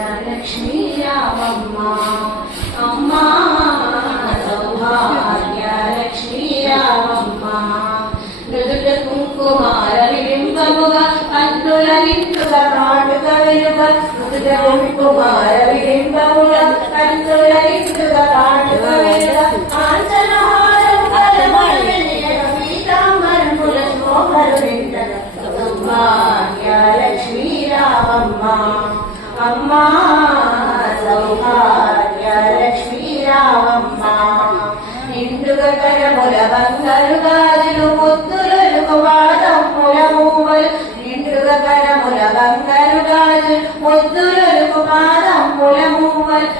లక్ష్మీ రామమ్మ అమ్మా సౌభాగ్య లక్ష్మీ రామమ్మ నుదుట కుంకుమార విడింబముగా కన్నుల నిండుగా కాటుక వెలుగ నుదుట కుంకుమార విడింబముగా కన్నుల నిండుగా కాటుక వెలుగ కాంచనహారం కలమలవెన్నెల పీతాంబరముల శోభలు నిండగ సౌభాగ్య లక్ష్మీ రామమ్మ అమ్మా సౌభాగ్య లక్ష్మీ రామమ్మ నిండుగా కరముల బంగారు గాజులు ముద్దులకు పాదముల మూవలు నిండుగా కరముల బంగారు గాజులు ముద్దులకు పాదముల మూవలు